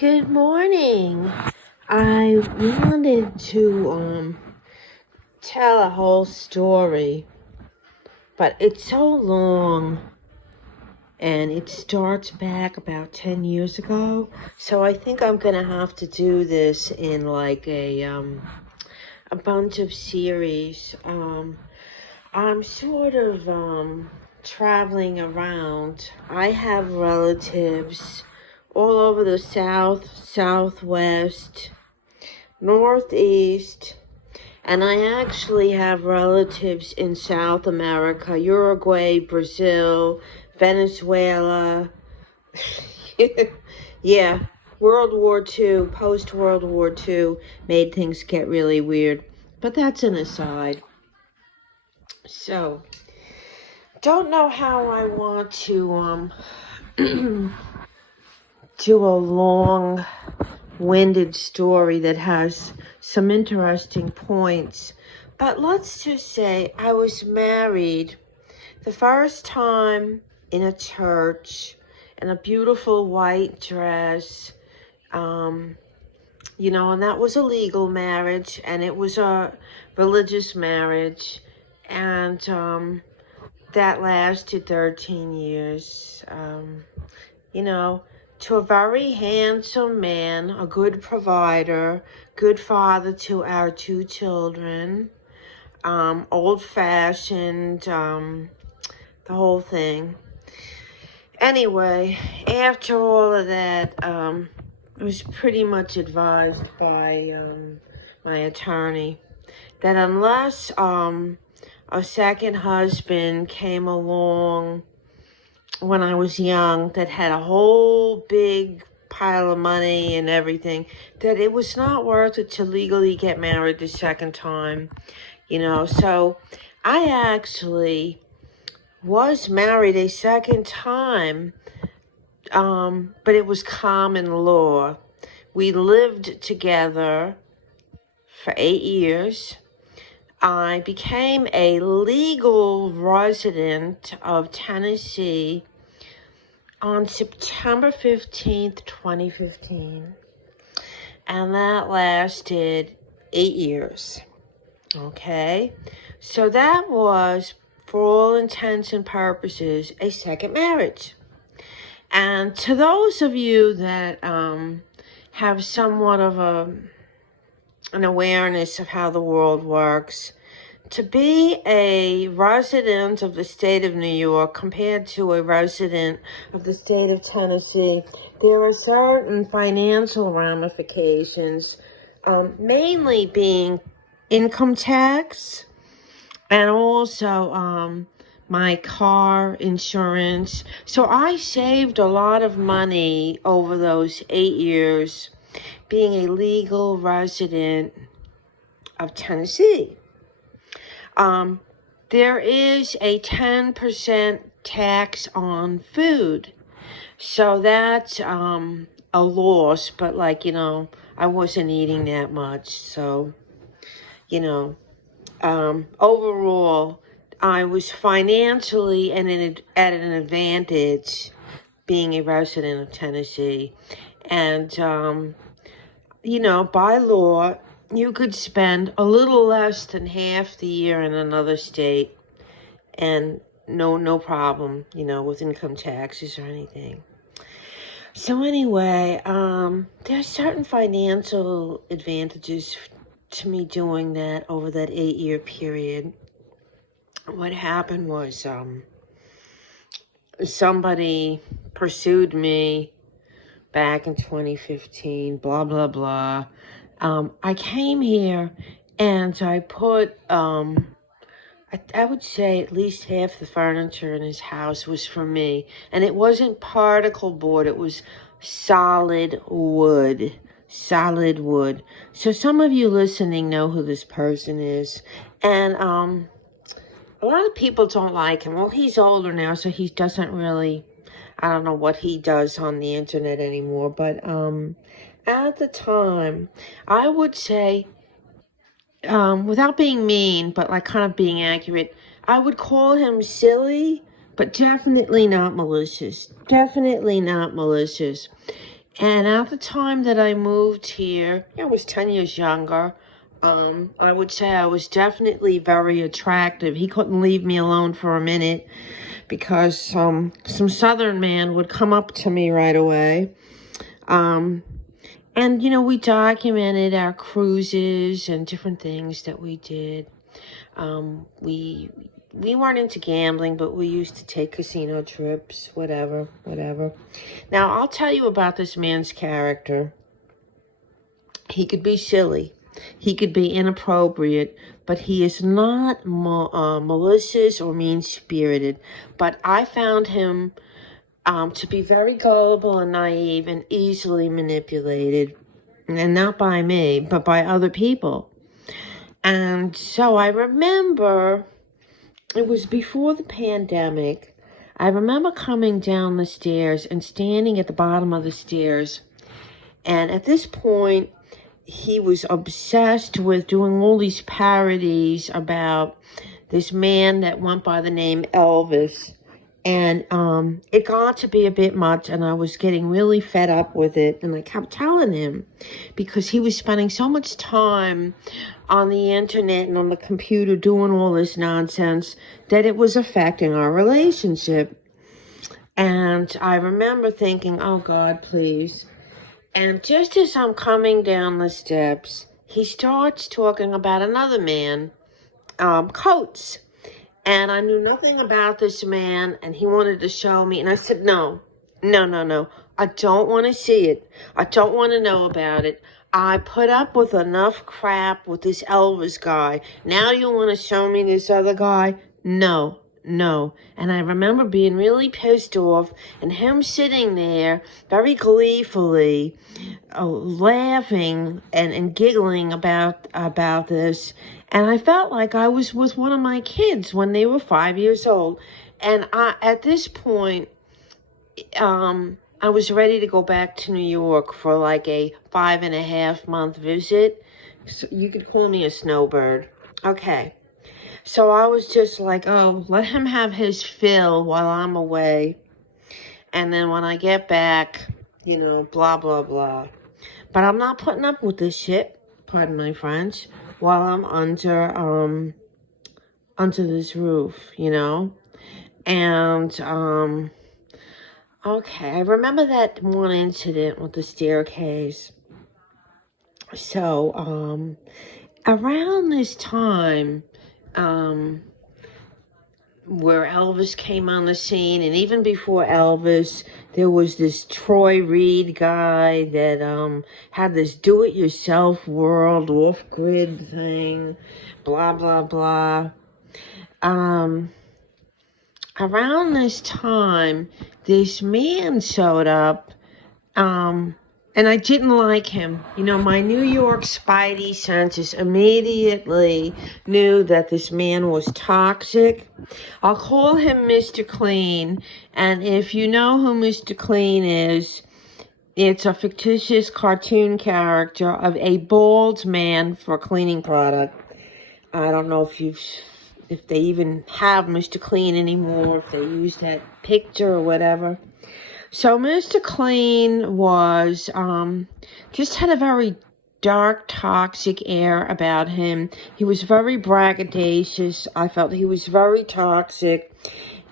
Good morning. I wanted to tell a whole story, but it's so long and it starts back about 10 years ago. So I think I'm going to have to do this in like a bunch of series. I'm sort of traveling around. I have relatives all over the South, Southwest, Northeast, and I actually have relatives in South America, Uruguay, Brazil, Venezuela. Yeah, World War II, post-World War II made things get really weird, but that's an aside. So, don't know how I want to do a long-winded story that has some interesting points. But let's just say I was married the first time in a church in a beautiful white dress, and that was a legal marriage, and it was a religious marriage, and that lasted 13 years. To a very handsome man, a good provider, good father to our two children, old-fashioned, the whole thing. Anyway, after all of that, I was pretty much advised by my attorney that unless a second husband came along when I was young that had a whole big pile of money and everything, that it was not worth it to legally get married the second time, So I actually was married a second time, but it was common law. We lived together for 8 years. I became a legal resident of Tennessee on September 15th, 2015, and that lasted 8 years, okay? So that was, for all intents and purposes, a second marriage. And to those of you that have somewhat of an awareness of how the world works, to be a resident of the state of New York compared to a resident of the state of Tennessee, there are certain financial ramifications, mainly being income tax and also my car insurance. So I saved a lot of money over those 8 years being a legal resident of Tennessee. There is a 10% tax on food. So that's a loss, but I wasn't eating that much. So, overall, I was financially at an advantage being a resident of Tennessee. And, by law, you could spend a little less than half the year in another state and no problem, with income taxes or anything. So anyway, there's certain financial advantages to me doing that over that 8-year period. What happened was somebody pursued me back in 2015, blah, blah, blah. I came here and I put, I would say at least half the furniture in his house was for me. And it wasn't particle board, it was solid wood. Solid wood. So some of you listening know who this person is. And a lot of people don't like him. Well, he's older now, so he doesn't really, I don't know what he does on the internet anymore. But at the time, I would say, without being mean, but kind of being accurate, I would call him silly, but definitely not malicious. Definitely not malicious. And at the time that I moved here, I was 10 years younger. I would say I was definitely very attractive. He couldn't leave me alone for a minute because some Southern man would come up to me right away. And, we documented our cruises and different things that we did. We weren't into gambling, but we used to take casino trips, whatever. Now, I'll tell you about this man's character. He could be silly. He could be inappropriate, but he is not malicious or mean-spirited. But I found him to be very gullible and naive and easily manipulated. And not by me, but by other people. And so I remember, it was before the pandemic, I remember coming down the stairs and standing at the bottom of the stairs. And at this point, he was obsessed with doing all these parodies about this man that went by the name Elvis. And it got to be a bit much, and I was getting really fed up with it. And I kept telling him, because he was spending so much time on the internet and on the computer doing all this nonsense, that it was affecting our relationship. And I remember thinking, oh God, please. And just as I'm coming down the steps, he starts talking about another man, Coates. And I knew nothing about this man, and he wanted to show me. And I said, no. I don't want to see it. I don't want to know about it. I put up with enough crap with this Elvis guy. Now you want to show me this other guy? No. And I remember being really pissed off, and him sitting there very gleefully laughing and giggling about this. And I felt like I was with one of my kids when they were 5 years old. And at this point, I was ready to go back to New York for like a 5.5-month visit. So you could call me a snowbird. Okay. So I was just like, oh, let him have his fill while I'm away. And then when I get back, blah, blah, blah. But I'm not putting up with this shit, pardon my French, while I'm under this roof, And, okay, I remember that one incident with the staircase. So, around this time, where Elvis came on the scene, and even before Elvis, there was this Troy Reed guy that had this do-it-yourself world, off-grid thing, blah, blah, blah. Around this time, this man showed up, and I didn't like him. My New York spidey senses immediately knew that this man was toxic. I'll call him Mr. Clean. And if you know who Mr. Clean is, it's a fictitious cartoon character of a bald man for a cleaning product. I don't know if they even have Mr. Clean anymore, if they use that picture or whatever. So Mr. Clean was, just had a very dark, toxic air about him. He was very braggadocious. I felt he was very toxic.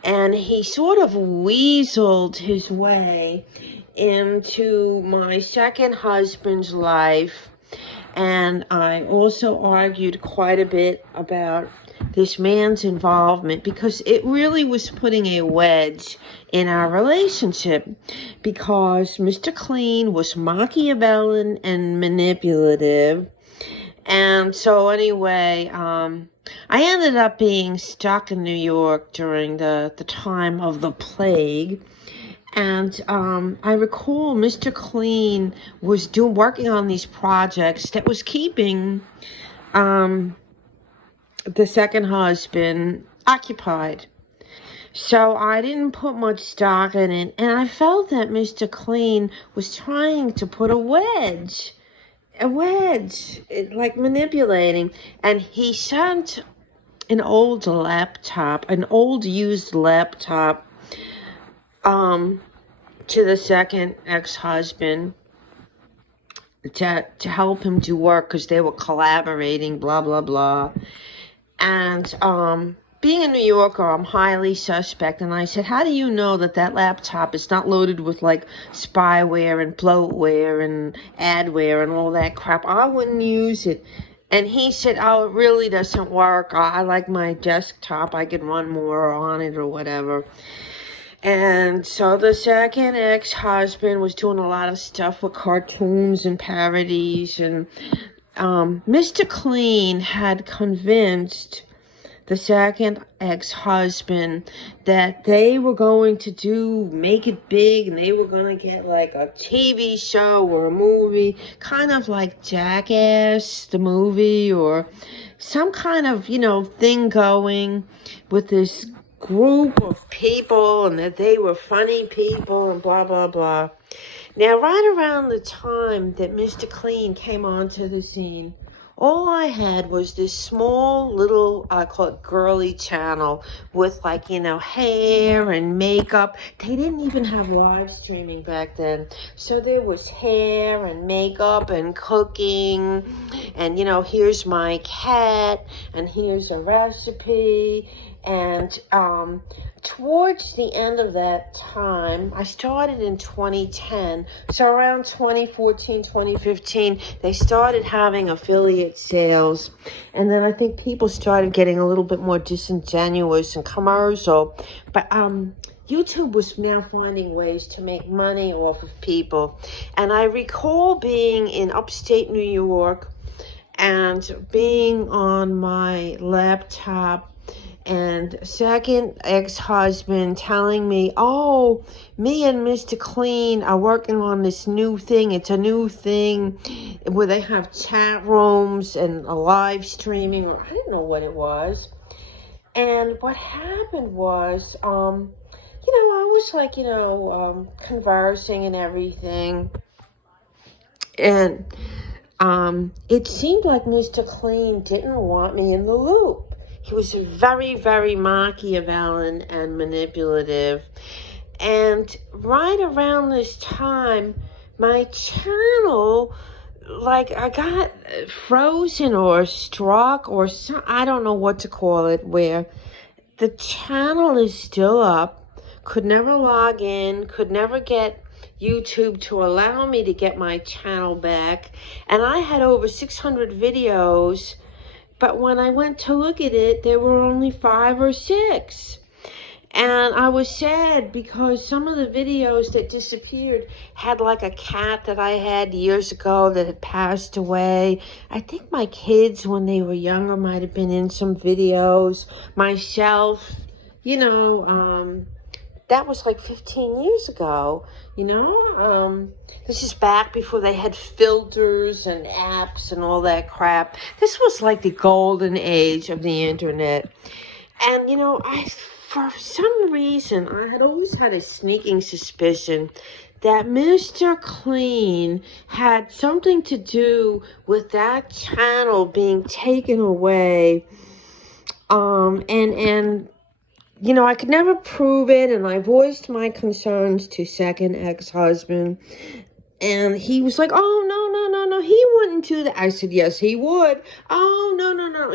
And he sort of weaseled his way into my second husband's life. And I also argued quite a bit about this man's involvement, because it really was putting a wedge in our relationship, because Mr. Clean was Machiavellian and manipulative. And so anyway, I ended up being stuck in New York during the time of the plague. And I recall Mr. Clean was working on these projects that was keeping the second husband occupied. So I didn't put much stock in it, and I felt that Mr. Clean was trying to put a wedge, like manipulating. And he sent an old used laptop, to the second ex-husband to help him do work because they were collaborating, blah, blah, blah. And being a New Yorker, I'm highly suspect. And I said, how do you know that that laptop is not loaded with like spyware and bloatware and adware and all that crap? I wouldn't use it. And he said, oh, it really doesn't work. I like my desktop. I can run more on it or whatever. And so the second ex-husband was doing a lot of stuff with cartoons and parodies. And Mr. Clean had convinced the second ex-husband that they were going to make it big, and they were going to get like a TV show or a movie, kind of like Jackass, the movie, or some kind of, thing going with this group of people, and that they were funny people and blah, blah, blah. Now, right around the time that Mr. Clean came onto the scene, all I had was this small little, I call it girly channel with like, hair and makeup. They didn't even have live streaming back then. So there was hair and makeup and cooking and, here's my cat and here's a recipe. And towards the end of that time, I started in 2010. So around 2014, 2015, they started having affiliate sales. And then I think people started getting a little bit more disingenuous and commercial. But YouTube was now finding ways to make money off of people. And I recall being in upstate New York and being on my laptop, and second ex-husband telling me, oh, me and Mr. Clean are working on this new thing. It's a new thing where they have chat rooms and a live streaming. I didn't know what it was. And what happened was, I was like, conversing and everything. And it seemed like Mr. Clean didn't want me in the loop. He was very, very Machiavellian and manipulative. And right around this time, my channel, like, I got frozen or struck or some, I don't know what to call it, where the channel is still up, could never log in, could never get YouTube to allow me to get my channel back. And I had over 600 videos. But when I went to look at it, there were only 5 or 6. And I was sad because some of the videos that disappeared had like a cat that I had years ago that had passed away. I think my kids, when they were younger, might have been in some videos. Myself, that was like 15 years ago, This is back before they had filters and apps and all that crap. This was like the golden age of the internet. And, for some reason, I had always had a sneaking suspicion that Mr. Clean had something to do with that channel being taken away. I could never prove it, and I voiced my concerns to second ex-husband, and he was like, oh, no, he wouldn't do that. I said, yes, he would. Oh, no.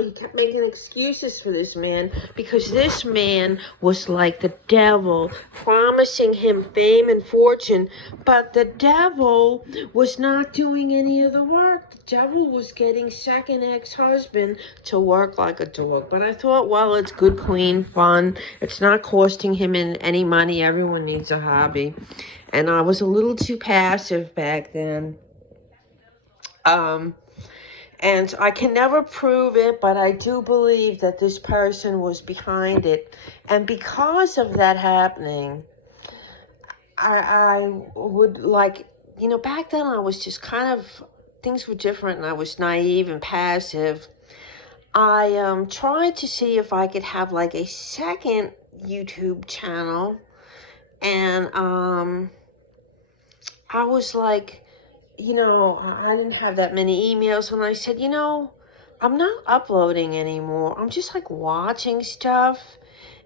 He kept making excuses for this man, because this man was like the devil, promising him fame and fortune, but the devil was not doing any of the work. The devil was getting second ex-husband to work like a dog. But I thought, well, it's good, clean fun. It's not costing him any money. Everyone needs a hobby. And I was a little too passive back then. And I can never prove it, but I do believe that this person was behind it. And because of that happening, I would like, back then I was just kind of, things were different and I was naive and passive. I tried to see if I could have like a second YouTube channel. And I was like, I didn't have that many emails. And I said, I'm not uploading anymore. I'm just like watching stuff.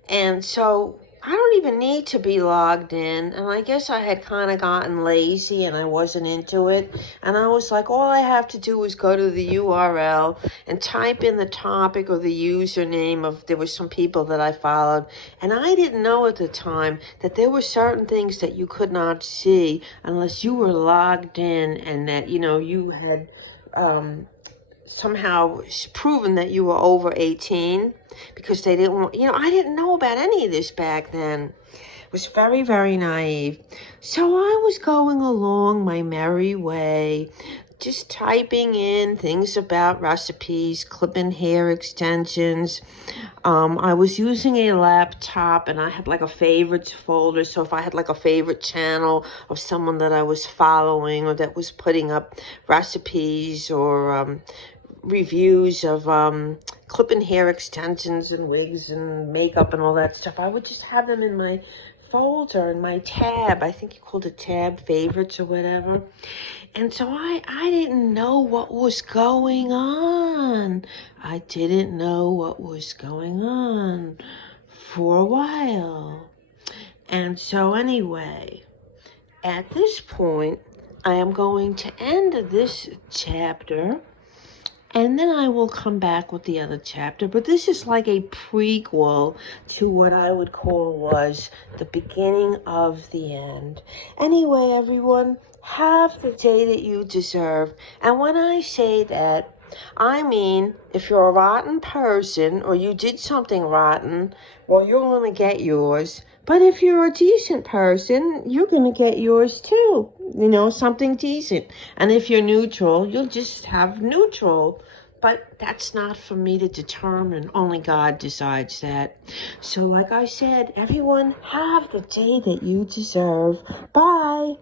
And so I don't even need to be logged in. And I guess I had kind of gotten lazy and I wasn't into it. And I was like, all I have to do is go to the URL and type in the topic or the username of, there were some people that I followed. And I didn't know at the time that there were certain things that you could not see unless you were logged in, and that, you know, you had somehow proven that you were over 18, because they didn't want, you know, I didn't know about any of this back then. It was very, very naive. So I was going along my merry way, just typing in things about recipes, clipping hair extensions. I was using a laptop and I had like a favorites folder. So if I had like a favorite channel of someone that I was following or that was putting up recipes or reviews of clipping hair extensions and wigs and makeup and all that stuff, I would just have them in my folder, in my tab. I think you called it tab favorites or whatever. And so I didn't know what was going on. I didn't know what was going on for a while. And so anyway, at this point, I am going to end this chapter, and then I will come back with the other chapter. But this is like a prequel to what I would call was the beginning of the end. Anyway, everyone, have the day that you deserve. And when I say that, I mean, if you're a rotten person or you did something rotten, well, you're going to get yours. But if you're a decent person, you're going to get yours too. You know, something decent. And if you're neutral, you'll just have neutral. But that's not for me to determine. Only God decides that. So like I said, everyone, have the day that you deserve. Bye.